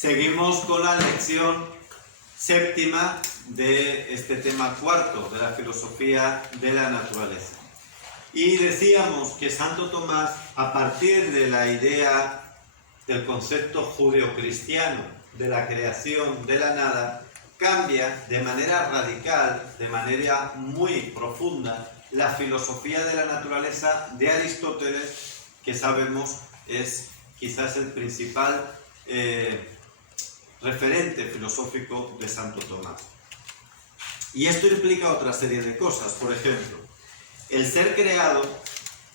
Seguimos con la lección séptima de este tema cuarto de la filosofía de la naturaleza. Y decíamos que Santo Tomás, a partir de la idea del concepto judeocristiano de la creación de la nada, cambia de manera radical, de manera muy profunda, la filosofía de la naturaleza de Aristóteles, que sabemos es quizás el principal referente filosófico de Santo Tomás. Y esto implica otra serie de cosas. Por ejemplo, el ser creado,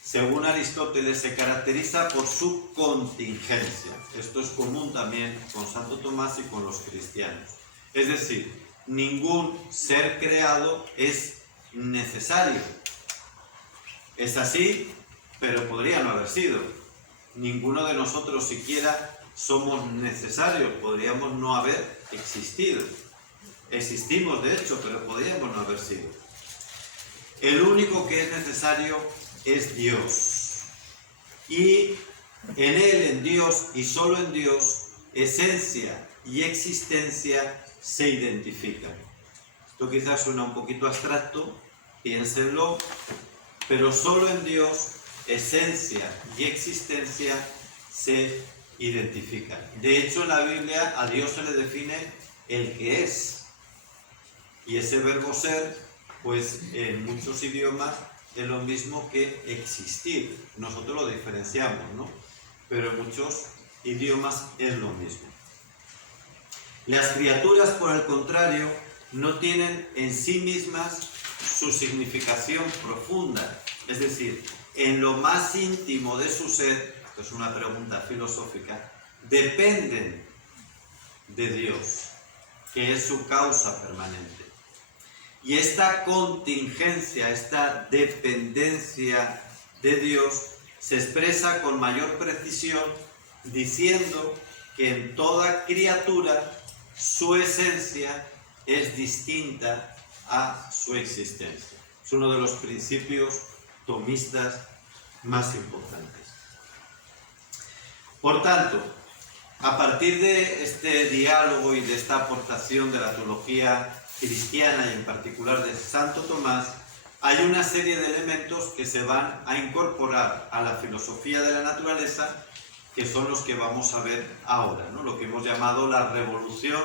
según Aristóteles, se caracteriza por su contingencia. Esto es común también con Santo Tomás y con los cristianos. Es decir, ningún ser creado es necesario. Es así, pero podría no haber sido. Ninguno de nosotros siquiera somos necesarios, podríamos no haber existido. Existimos de hecho, pero podríamos no haber sido. El único que es necesario es Dios. Y en Él, en Dios y solo en Dios, esencia y existencia se identifican. Esto quizás suena un poquito abstracto, piénsenlo, pero solo en Dios, esencia y existencia se identifican. De hecho, en la Biblia a Dios se le define el que es. Y ese verbo ser, pues en muchos idiomas es lo mismo que existir. Nosotros lo diferenciamos, ¿no? Pero en muchos idiomas es lo mismo. Las criaturas, por el contrario, no tienen en sí mismas su significación profunda. Es decir, en lo más íntimo de su ser, esto es una pregunta filosófica, dependen de Dios, que es su causa permanente. Y esta contingencia, esta dependencia de Dios, se expresa con mayor precisión diciendo que en toda criatura su esencia es distinta a su existencia. Es uno de los principios tomistas más importantes. Por tanto, a partir de este diálogo y de esta aportación de la teología cristiana y en particular de Santo Tomás, hay una serie de elementos que se van a incorporar a la filosofía de la naturaleza, que son los que vamos a ver ahora, ¿no? Lo que hemos llamado la revolución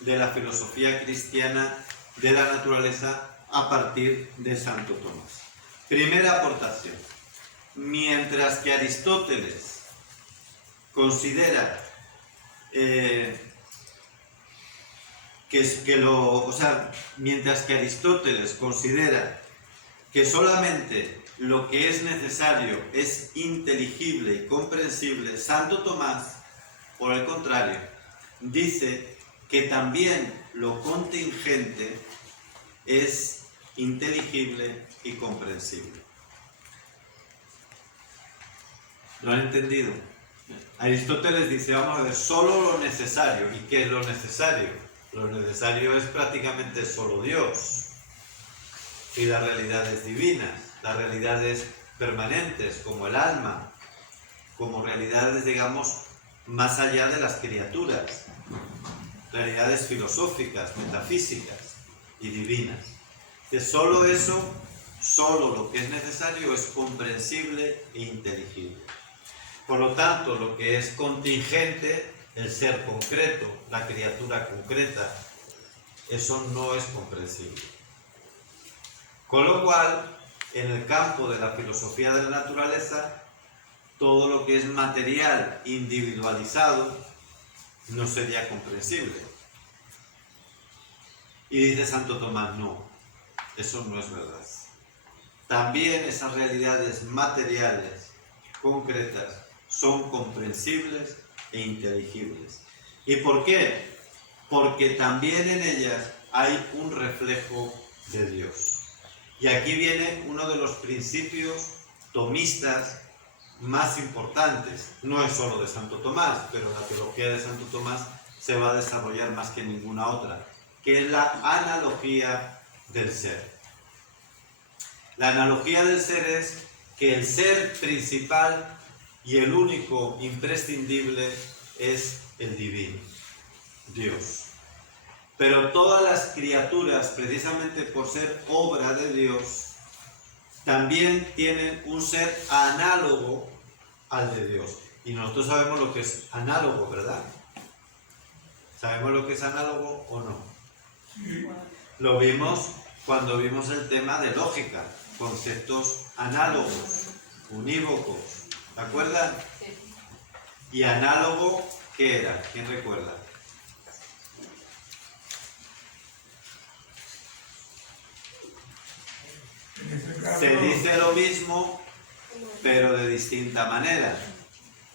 de la filosofía cristiana de la naturaleza a partir de Santo Tomás. Primera aportación. Mientras que Aristóteles considera mientras que Aristóteles considera que solamente lo que es necesario es inteligible y comprensible, Santo Tomás, por el contrario, dice que también lo contingente es inteligible y comprensible. ¿Lo han entendido? Aristóteles dice, vamos a ver, solo lo necesario. ¿Y qué es lo necesario? Lo necesario es prácticamente solo Dios y las realidades divinas, las realidades permanentes como el alma, como realidades, digamos, más allá de las criaturas, realidades filosóficas, metafísicas y divinas. Que solo eso, solo lo que es necesario es comprensible e inteligible. Por lo tanto, lo que es contingente, el ser concreto, la criatura concreta, eso no es comprensible. Con lo cual, en el campo de la filosofía de la naturaleza, todo lo que es material, individualizado, no sería comprensible. Y dice Santo Tomás, no, eso no es verdad. También esas realidades materiales, concretas, son comprensibles e inteligibles. ¿Y por qué? Porque también en ellas hay un reflejo de Dios. Y aquí viene uno de los principios tomistas más importantes. No es solo de Santo Tomás, pero la teología de Santo Tomás se va a desarrollar más que ninguna otra, que es la analogía del ser. La analogía del ser es que el ser principal y el único imprescindible es el divino. Dios. Pero todas las criaturas, precisamente por ser obra de Dios, también tienen un ser análogo al de Dios. Y nosotros sabemos lo que es análogo, ¿verdad? ¿Sabemos lo que es análogo o no? Sí. Lo vimos cuando vimos el tema de lógica, conceptos análogos, unívocos, ¿de acuerdan? ¿Y análogo qué era? ¿Quién recuerda? En este caso, Se dice lo mismo, pero de distinta manera.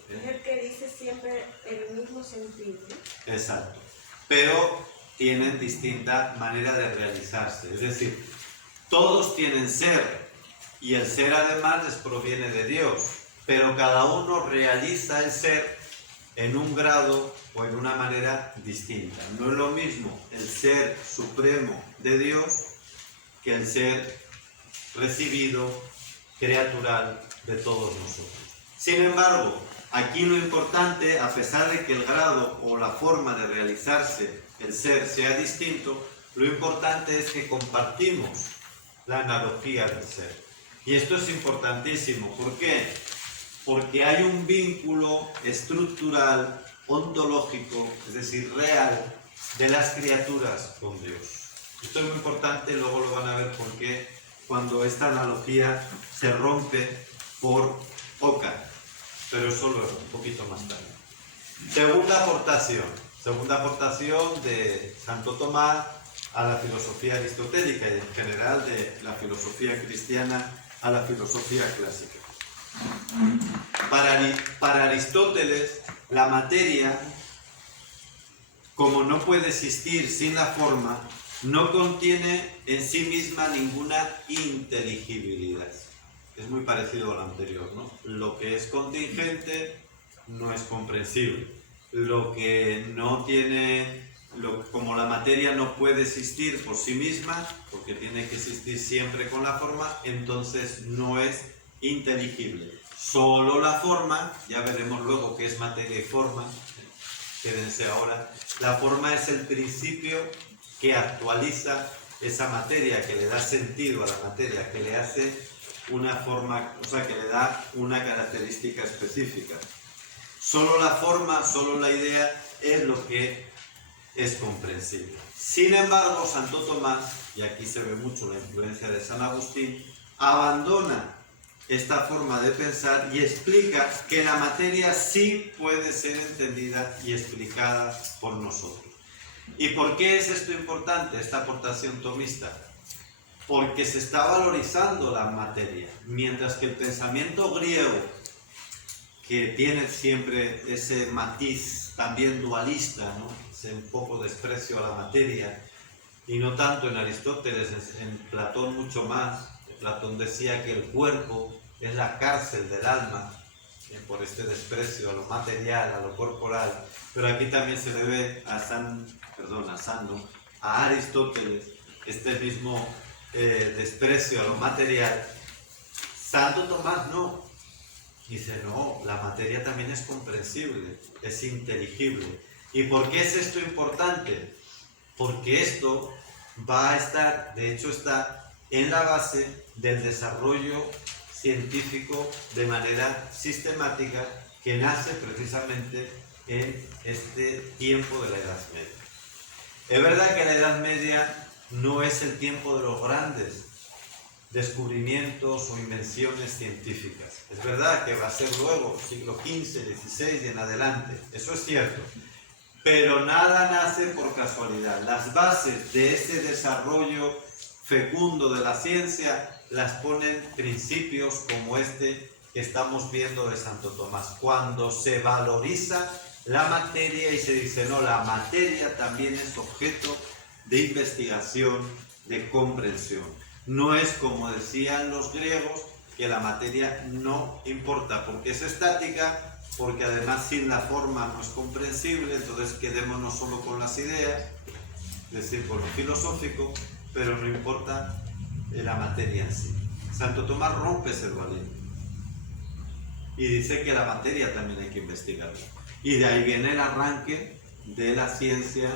Es el que dice siempre el mismo sentido, ¿no? Exacto. Pero tienen distinta manera de realizarse. Es decir, todos tienen ser y el ser además les proviene de Dios, pero cada uno realiza el ser en un grado o en una manera distinta. No es lo mismo el ser supremo de Dios que el ser recibido, criatural de todos nosotros. Sin embargo, aquí lo importante, a pesar de que el grado o la forma de realizarse el ser sea distinto, lo importante es que compartimos la analogía del ser. Y esto es importantísimo. ¿Por qué? Porque hay un vínculo estructural, ontológico, es decir, real, de las criaturas con Dios. Esto es muy importante, luego lo van a ver por qué cuando esta analogía se rompe por Oca, pero eso lo un poquito más tarde. Segunda aportación de Santo Tomás a la filosofía aristotélica y en general de la filosofía cristiana a la filosofía clásica. Para Aristóteles, la materia, como no puede existir sin la forma, no contiene en sí misma ninguna inteligibilidad. Es muy parecido a lo anterior, ¿no? Lo que es contingente no es comprensible. Lo que no tiene, como la materia no puede existir por sí misma, porque tiene que existir siempre con la forma, entonces no es inteligible. Solo la forma, ya veremos luego qué es materia y forma, quédense ahora, la forma es el principio que actualiza esa materia, que le da sentido a la materia, que le hace una forma, o sea, que le da una característica específica. Solo la forma, solo la idea es lo que es comprensible. Sin embargo, Santo Tomás, y aquí se ve mucho la influencia de San Agustín, abandona esta forma de pensar y explica que la materia sí puede ser entendida y explicada por nosotros. ¿Y por qué es esto importante, esta aportación tomista? Porque se está valorizando la materia, mientras que el pensamiento griego, que tiene siempre ese matiz también dualista, ¿no? Ese un poco desprecio a la materia, y no tanto en Aristóteles, en Platón mucho más. Platón decía que el cuerpo es la cárcel del alma, por este desprecio a lo material, a lo corporal, pero aquí también se debe a Aristóteles este mismo desprecio a lo material. Santo Tomás no, dice no, la materia también es comprensible, es inteligible. ¿Y por qué es esto importante? Porque esto va a estar, de hecho está en la base del desarrollo científico de manera sistemática que nace precisamente en este tiempo de la Edad Media. Es verdad que la Edad Media no es el tiempo de los grandes descubrimientos o invenciones científicas. Es verdad que va a ser luego, siglo XV, XVI y en adelante, eso es cierto. Pero nada nace por casualidad. Las bases de ese desarrollo fecundo de la ciencia las ponen principios como este que estamos viendo de Santo Tomás. Cuando se valoriza la materia y se dice, no, la materia también es objeto de investigación, de comprensión. No es como decían los griegos, que la materia no importa porque es estática, porque además sin la forma no es comprensible, entonces quedémonos solo con las ideas, es decir, con lo filosófico, pero no importa la materia en sí. Santo Tomás rompe ese dualismo y dice que la materia también hay que investigarla. Y de ahí viene el arranque de la ciencia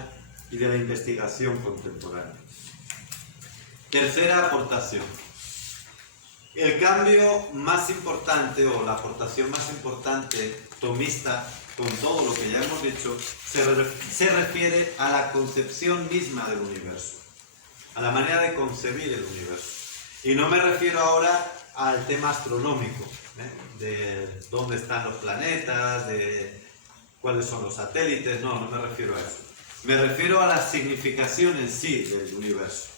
y de la investigación contemporánea. Tercera aportación. El cambio más importante, o la aportación más importante tomista, con todo lo que ya hemos dicho, se refiere a la concepción misma del universo, a la manera de concebir el universo. Y no me refiero ahora al tema astronómico, de dónde están los planetas, de cuáles son los satélites, no me refiero a eso. Me refiero a la significación en sí del universo.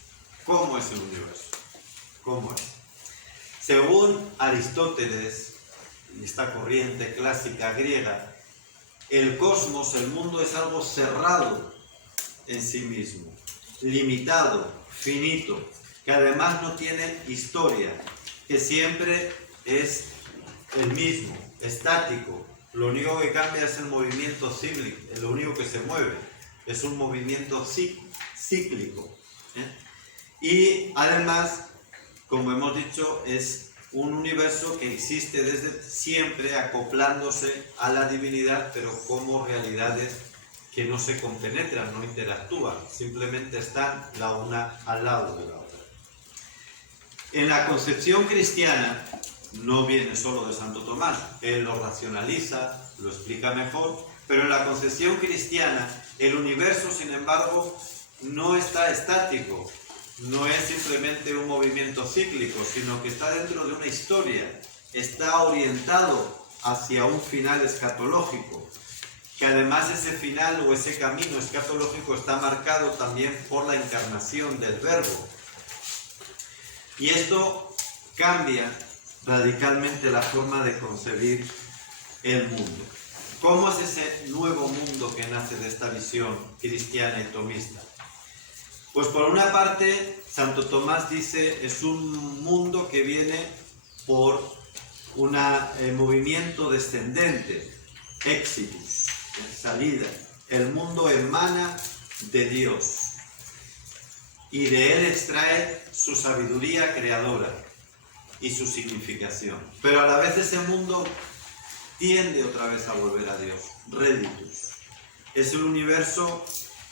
¿Cómo es el universo? ¿Cómo es? Según Aristóteles, esta corriente clásica griega, el cosmos, el mundo, es algo cerrado en sí mismo, limitado, finito, que además no tiene historia, que siempre es el mismo, estático. Lo único que cambia es el movimiento cíclico, lo único que se mueve es un movimiento cíclico. Y además, como hemos dicho, es un universo que existe desde siempre acoplándose a la divinidad, pero como realidades que no se compenetran, no interactúan, simplemente están la una al lado de la otra. En la concepción cristiana, no viene solo de Santo Tomás, él lo racionaliza, lo explica mejor, pero en la concepción cristiana, el universo, sin embargo, no está estático, no es simplemente un movimiento cíclico, sino que está dentro de una historia, está orientado hacia un final escatológico, que además ese final o ese camino escatológico está marcado también por la encarnación del Verbo. Y esto cambia radicalmente la forma de concebir el mundo. ¿Cómo es ese nuevo mundo que nace de esta visión cristiana y tomista? Pues por una parte, Santo Tomás dice, es un mundo que viene por un movimiento descendente, exitus, salida. El mundo emana de Dios y de él extrae su sabiduría creadora y su significación. Pero a la vez ese mundo tiende otra vez a volver a Dios, reditus. Es el universo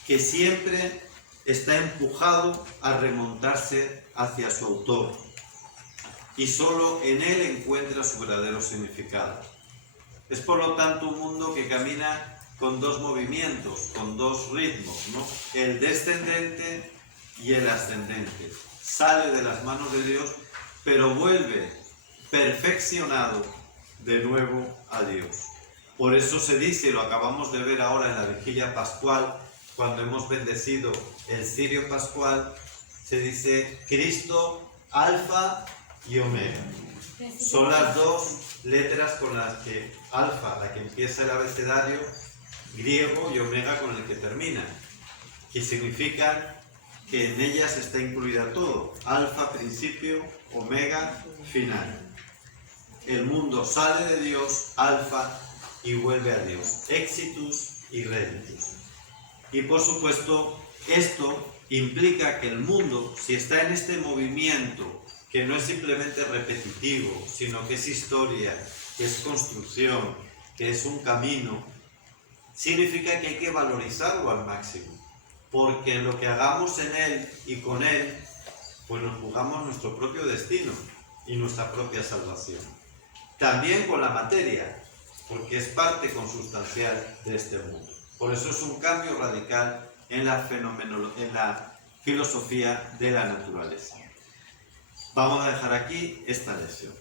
que siempre está empujado a remontarse hacia su autor y solo en él encuentra su verdadero significado. Es por lo tanto un mundo que camina con dos movimientos, con dos ritmos, ¿no? El descendente y el ascendente. Sale de las manos de Dios, pero vuelve perfeccionado de nuevo a Dios. Por eso se dice, lo acabamos de ver ahora en la vigilia pascual, cuando hemos bendecido el cirio pascual, se dice Cristo, alfa y omega. Son las dos letras con las que alfa, la que empieza el abecedario griego, y omega con el que termina, que significa que en ellas está incluida todo. Alfa, principio, omega, final. El mundo sale de Dios, alfa, y vuelve a Dios. Exitus y reditus. Y por supuesto, esto implica que el mundo, si está en este movimiento, que no es simplemente repetitivo, sino que es historia, que es construcción, que es un camino, significa que hay que valorizarlo al máximo. Porque lo que hagamos en él y con él, pues nos jugamos nuestro propio destino y nuestra propia salvación. También con la materia, porque es parte consustancial de este mundo. Por eso es un cambio radical en la filosofía de la naturaleza. Vamos a dejar aquí esta lección.